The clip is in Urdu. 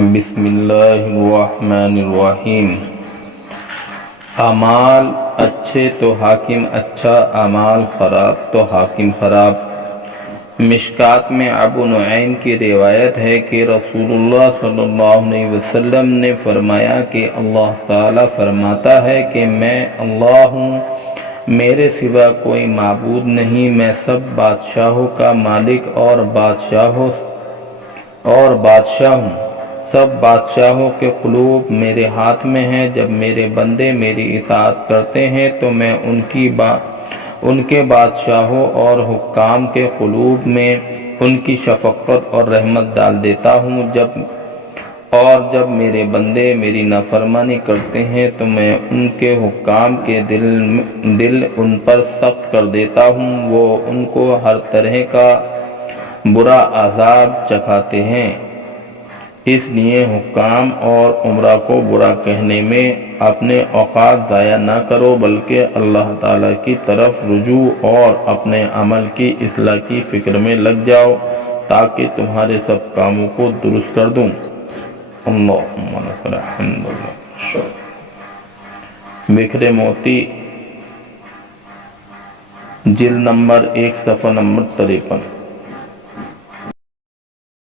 بسم اللہ الرحمن الرحیم۔ اعمال اچھے تو حاکم اچھا، اعمال خراب تو حاکم خراب۔ مشکات میں ابو نعیم کی روایت ہے کہ رسول اللہ صلی اللہ علیہ وسلم نے فرمایا کہ اللہ تعالیٰ فرماتا ہے کہ میں اللہ ہوں، میرے سوا کوئی معبود نہیں، میں سب بادشاہوں کا مالک اور بادشاہ ہوں، سب بادشاہوں کے قلوب میرے ہاتھ میں ہیں۔ جب میرے بندے میری اطاعت کرتے ہیں تو میں ان کے بادشاہوں اور حکام کے قلوب میں ان کی شفقت اور رحمت ڈال دیتا ہوں، جب میرے بندے میری نافرمانی کرتے ہیں تو میں ان کے حکام کے دل ان پر سخت کر دیتا ہوں، وہ ان کو ہر طرح کا برا عذاب چکھاتے ہیں۔ اس لیے حکام اور امراء کو برا کہنے میں اپنے اوقات ضائع نہ کرو، بلکہ اللہ تعالیٰ کی طرف رجوع اور اپنے عمل کی اصلاح کی فکر میں لگ جاؤ تاکہ تمہارے سب کاموں کو درست کر دوں۔ اللہم لک الحمد للہ۔ بکھرے موتی، جلد نمبر 1 صفحہ نمبر 53۔